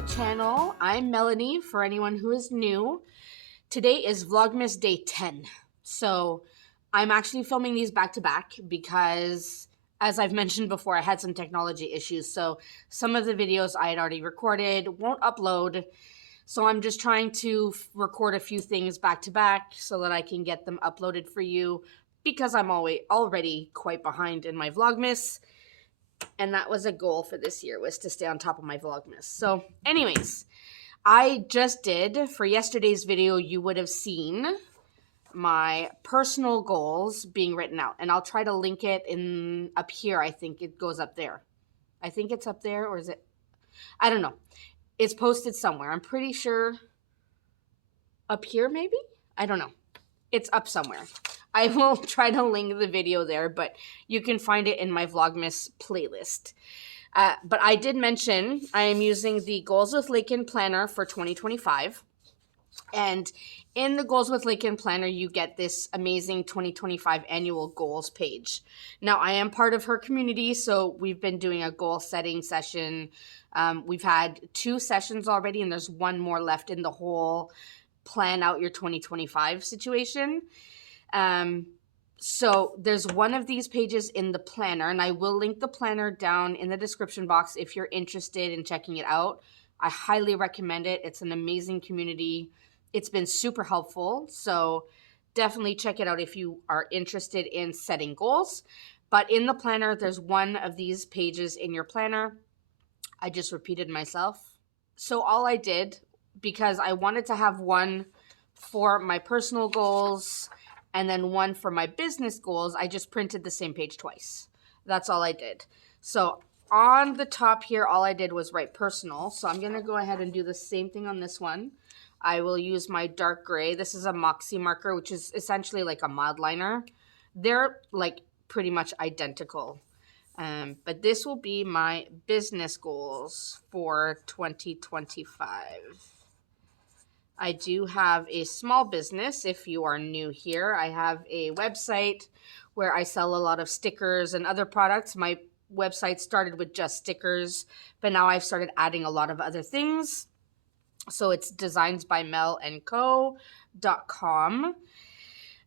my channel. I'm Melanie, for anyone who is new. Today is Vlogmas Day 10. So I'm actually filming these back to back because, as I've mentioned before, I had some technology issues. So some of the videos I had already recorded won't upload. So I'm just trying to record a few things back to back so that I can get them uploaded for you, because I'm already quite behind in my Vlogmas. And that was a goal for this year, was to stay on top of my Vlogmas. So anyways, I just did, for yesterday's video, you would have seen my personal goals being written out. And I'll try to link it in up here. I think it goes up there. I think it's up there, or is it? I don't know. It's posted somewhere. I'm pretty sure up here, maybe? I don't know. It's up somewhere. I will try to link the video there, but you can find it in my Vlogmas playlist. But I did mention I am using the Goals with Laken planner for 2025. And in the Goals with Laken planner, you get this amazing 2025 annual goals page. Now, I am part of her community, so we've been doing a goal setting session. We've had 2 sessions already, and there's one more left in the whole plan out your 2025 situation. So there's one of these pages in the planner, and I will link the planner down in the description box if you're interested in checking it out. I highly recommend it. It's an amazing community. It's been super helpful. So definitely check it out if you are interested in setting goals. But in the planner, there's one of these pages in your planner. I just repeated myself. So all I did, because I wanted to have one for my personal goals and then one for my business goals, I just printed the same page twice. That's all I did. So on the top here, all I did was write personal. So I'm going to go ahead and do the same thing on this one. I will use my dark gray. This is a Moxie marker, which is essentially like a mod liner. They're like pretty much identical. But this will be my business goals for 2025. I do have a small business. If you are new here, I have a website where I sell a lot of stickers and other products. My website started with just stickers, but now I've started adding a lot of other things. So it's designsbymelandco.com.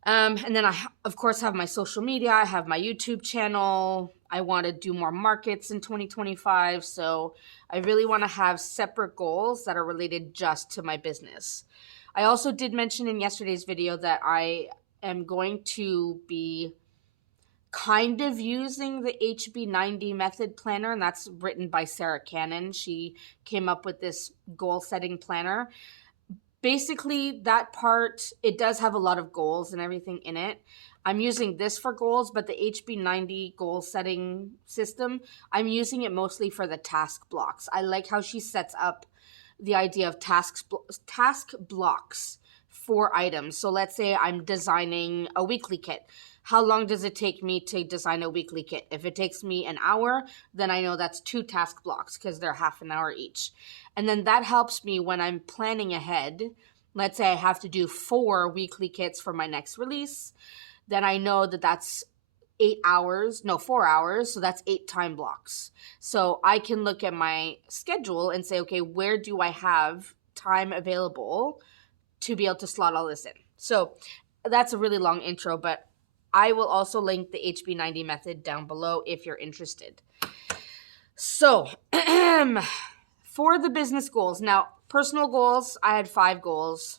And then I, of course, have my social media. I have my YouTube channel. I want to do more markets in 2025. So I really want to have separate goals that are related just to my business. I also did mention in yesterday's video that I am going to be kind of using the HB90 method planner, and that's written by Sarah Cannon. She came up with this goal setting planner. Basically, that part, it does have a lot of goals and everything in it. I'm using this for goals, but the HB90 goal setting system, I'm using it mostly for the task blocks. I like how she sets up the idea of task blocks for items. So let's say I'm designing a weekly kit. How long does it take me to design a weekly kit? If it takes me an hour, then I know that's 2 task blocks because they're half an hour each. And then that helps me when I'm planning ahead. Let's say I have to do 4 weekly kits for my next release. Then I know that that's 4 hours. So that's 8 time blocks. So I can look at my schedule and say, okay, where do I have time available to be able to slot all this in? So that's a really long intro, but I will also link the HB90 method down below if you're interested. So for the business goals, now personal goals, I had 5 goals.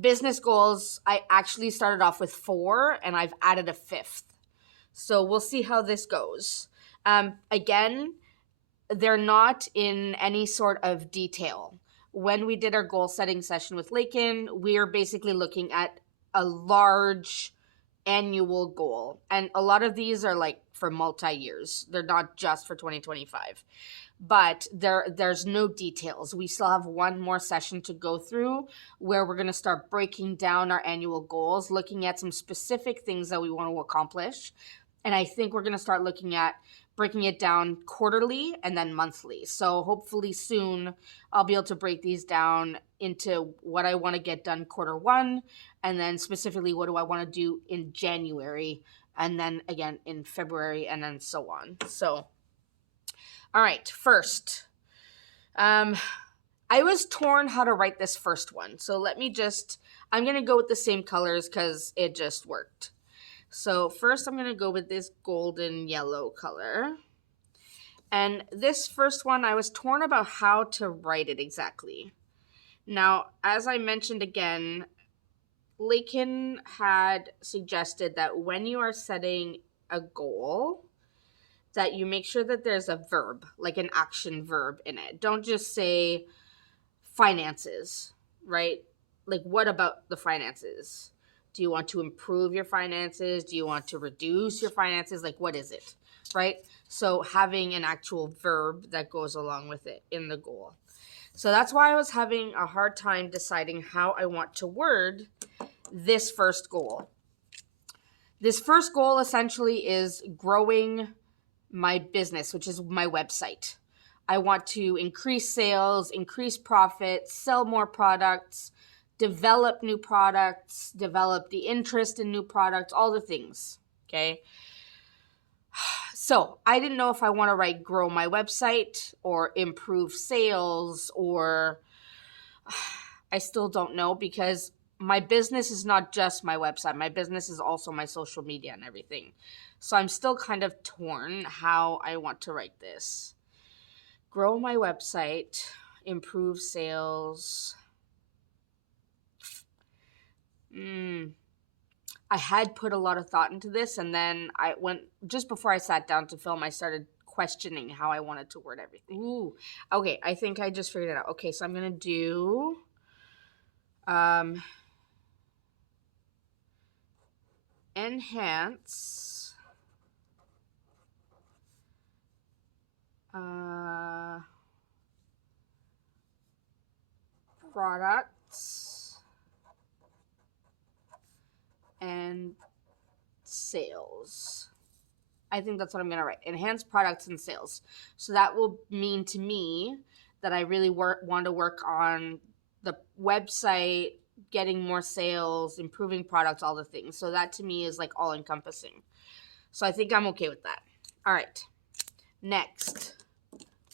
Business goals, I actually started off with 4 and I've added a 5th. So we'll see how this goes. Again, they're not in any sort of detail. When we did our goal setting session with Laken, we are basically looking at a large annual goal. And a lot of these are like for multi-years. They're not just for 2025. But there's no details. We still have one more session to go through where we're going to start breaking down our annual goals, looking at some specific things that we want to accomplish. And I think we're going to start looking at breaking it down quarterly and then monthly. So hopefully soon I'll be able to break these down into what I want to get done Q1, and then specifically what do I want to do in January, and then again in February, and then so on. So, all right, first, I was torn how to write this first one. So I'm going to go with the same colors because it just worked. So first I'm going to go with this golden yellow color. And this first one, I was torn about how to write it exactly. Now, as I mentioned again, Laken had suggested that when you are setting a goal, that you make sure that there's a verb, like an action verb in it. Don't just say finances, right? Like, what about the finances? Do you want to improve your finances? Do you want to reduce your finances? Like, what is it, right? So having an actual verb that goes along with it in the goal. So that's why I was having a hard time deciding how I want to word this first goal. This first goal essentially is growing my business, which is my website. I want to increase sales, increase profits, sell more products, develop new products, develop the interest in new products, all the things, okay? So I didn't know if I want to write grow my website or improve sales, or I still don't know, because my business is not just my website. My business is also my social media and everything. So I'm still kind of torn how I want to write this. Grow my website, improve sales. I had put a lot of thought into this, and then just before I sat down to film, I started questioning how I wanted to word everything. Ooh, okay, I think I just figured it out. Okay, so I'm going to do enhance products and sales. I think that's what I'm going to write. Enhance products and sales. So that will mean to me that I really want to work on the website, getting more sales, improving products, all the things. So that to me is like all encompassing. So I think I'm okay with that. All right. Next,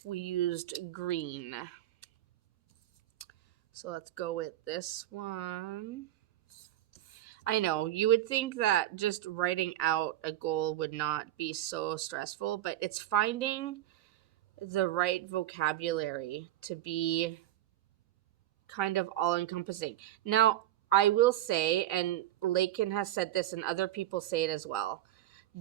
we used green. So let's go with this one. I know, you would think that just writing out a goal would not be so stressful, but it's finding the right vocabulary to be kind of all-encompassing. Now, I will say, and Laken has said this and other people say it as well,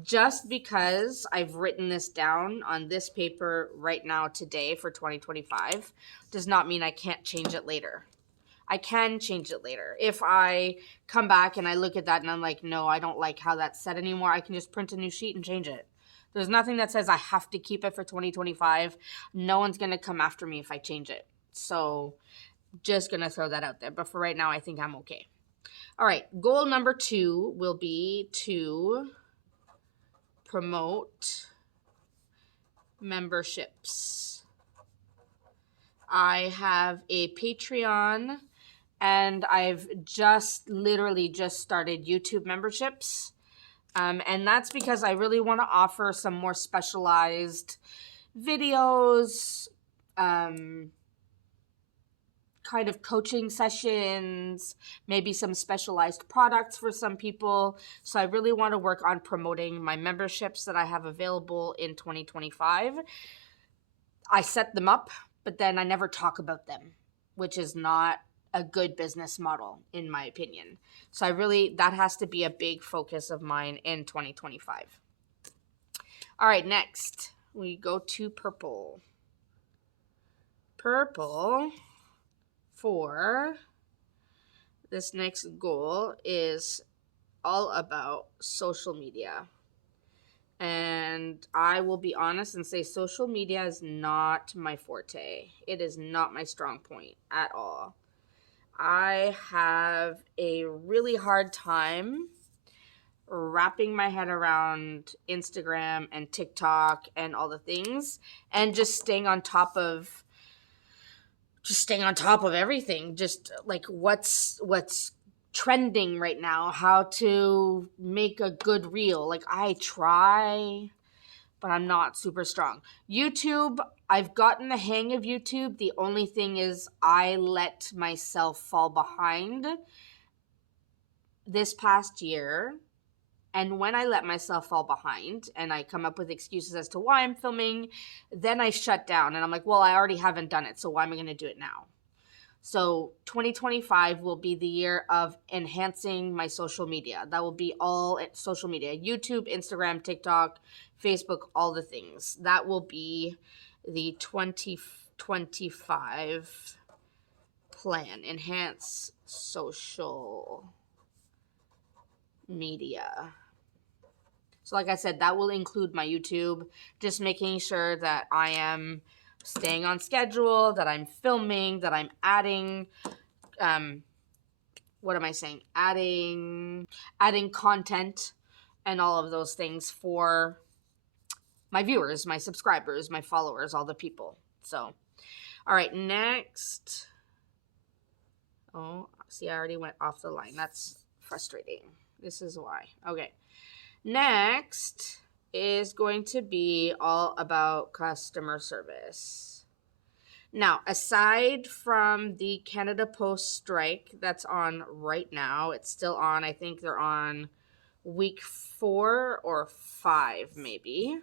just because I've written this down on this paper right now today for 2025 does not mean I can't change it later. I can change it later. If I come back and I look at that and I'm like, no, I don't like how that's said anymore, I can just print a new sheet and change it. There's nothing that says I have to keep it for 2025. No one's going to come after me if I change it. So just going to throw that out there. But for right now, I think I'm okay. All right. Goal number 2 will be to promote memberships. I have a Patreon, and I've literally just started YouTube memberships. And that's because I really want to offer some more specialized videos, kind of coaching sessions, maybe some specialized products for some people. So I really want to work on promoting my memberships that I have available in 2025. I set them up, but then I never talk about them, which is not a good business model, in my opinion. So that has to be a big focus of mine in 2025. All right, next we go to purple. Purple for this next goal is all about social media. And I will be honest and say social media is not my forte. It is not my strong point at all. I have a really hard time wrapping my head around Instagram and TikTok and all the things, and just staying on top of everything. Just like what's trending right now, how to make a good reel. Like I try, but I'm not super strong. YouTube, I've gotten the hang of YouTube. The only thing is I let myself fall behind this past year. And when I let myself fall behind and I come up with excuses as to why I'm filming, then I shut down and I'm like, well, I already haven't done it, so why am I going to do it now? So 2025 will be the year of enhancing my social media. That will be all social media: YouTube, Instagram, TikTok, Facebook, all the things. That will be the 2025 plan. Enhance social media. So like I said, that will include my YouTube, just making sure that I am staying on schedule, that I'm filming, that I'm adding, adding content and all of those things for my viewers, my subscribers, my followers, all the people. So, all right, next. Oh, see, I already went off the line. That's frustrating. This is why. Okay. Next is going to be all about customer service. Now, aside from the Canada Post strike that's on right now, it's still on. I think they're on week 4 or 5 maybe,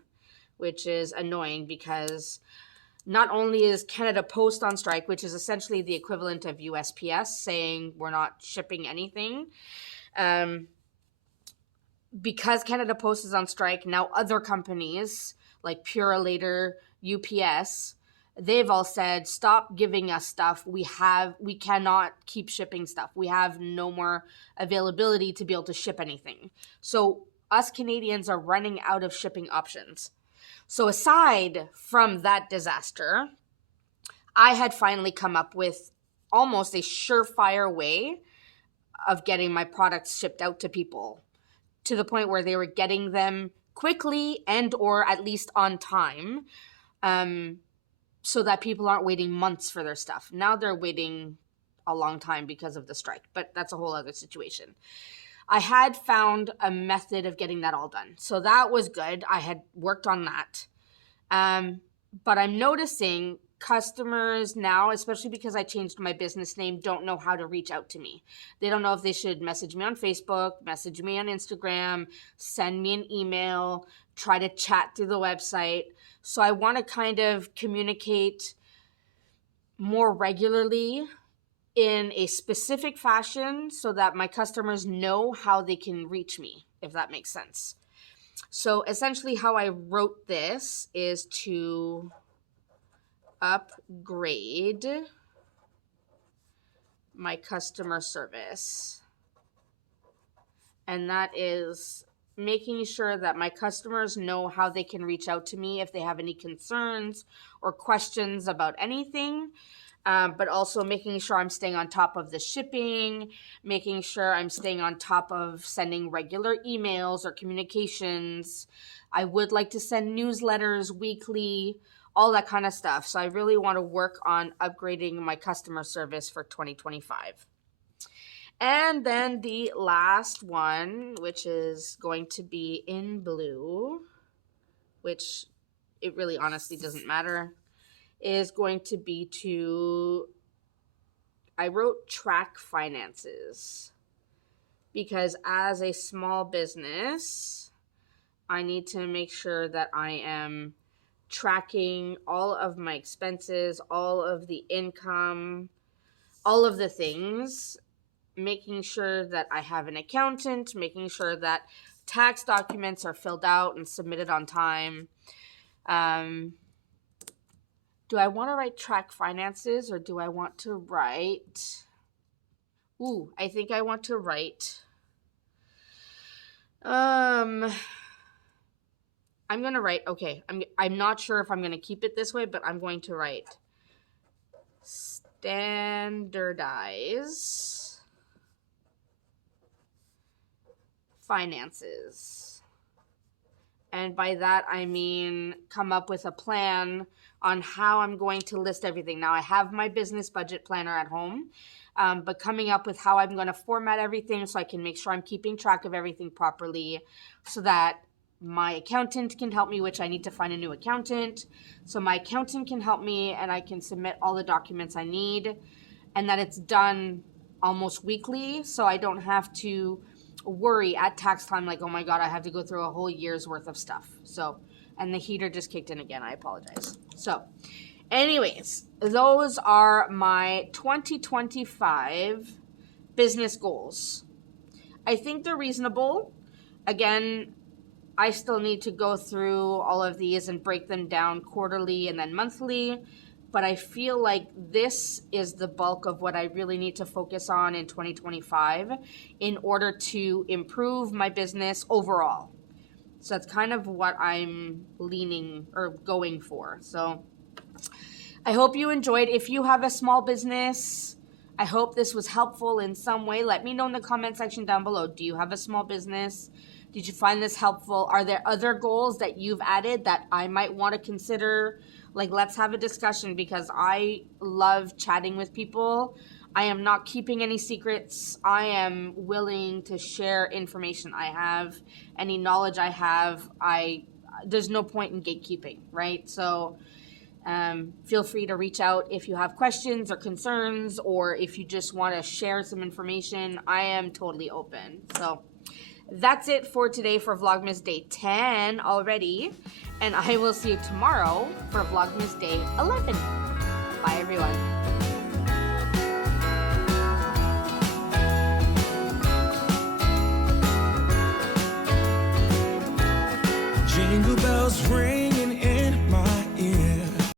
which is annoying because not only is Canada Post on strike, which is essentially the equivalent of USPS saying we're not shipping anything, because Canada Post is on strike, now other companies like Purolator, UPS, they've all said, stop giving us stuff. We cannot keep shipping stuff. We have no more availability to be able to ship anything. So us Canadians are running out of shipping options. So aside from that disaster, I had finally come up with almost a surefire way of getting my products shipped out to people, to the point where they were getting them quickly and or at least on time, so that people aren't waiting months for their stuff. Now they're waiting a long time because of the strike, but that's a whole other situation. I had found a method of getting that all done, so that was good. I had worked on that. But I'm noticing customers now, especially because I changed my business name, don't know how to reach out to me. They don't know if they should message me on Facebook, message me on Instagram, send me an email, try to chat through the website. So I want to kind of communicate more regularly in a specific fashion so that my customers know how they can reach me, if that makes sense. So essentially how I wrote this is to upgrade my customer service. And that is making sure that my customers know how they can reach out to me if they have any concerns or questions about anything. But also making sure I'm staying on top of the shipping, making sure I'm staying on top of sending regular emails or communications. I would like to send newsletters weekly, all that kind of stuff. So I really want to work on upgrading my customer service for 2025. And then the last one, which is going to be in blue, which it really honestly doesn't matter, is going to be I wrote track finances, because as a small business, I need to make sure that I am tracking all of my expenses, all of the income, all of the things, making sure that I have an accountant, making sure that tax documents are filled out and submitted on time. Do I want to write track finances or do I want to write... I think I want to write... I'm going to write, okay, I'm not sure if I'm going to keep it this way, but I'm going to write standardize finances. And by that, I mean come up with a plan on how I'm going to list everything. Now, I have my business budget planner at home, but coming up with how I'm going to format everything so I can make sure I'm keeping track of everything properly so that My accountant can help me, which I need to find a new accountant. So my accountant can help me and I can submit all the documents I need, and that it's done almost weekly. So I don't have to worry at tax time like, oh my God, I have to go through a whole year's worth of stuff. So, and the heater just kicked in again. I apologize. So anyways, those are my 2025 business goals. I think they're reasonable. Again, I still need to go through all of these and break them down quarterly and then monthly, but I feel like this is the bulk of what I really need to focus on in 2025 in order to improve my business overall. So that's kind of what I'm leaning or going for. So I hope you enjoyed. If you have a small business, I hope this was helpful in some way. Let me know in the comment section down below. Do you have a small business? Did you find this helpful? Are there other goals that you've added that I might want to consider? Like, let's have a discussion, because I love chatting with people. I am not keeping any secrets. I am willing to share information I have, any knowledge I have. There's no point in gatekeeping, right? So feel free to reach out if you have questions or concerns, or if you just want to share some information. I am totally open. So that's it for today for Vlogmas Day 10 already. And I will see you tomorrow for Vlogmas Day 11.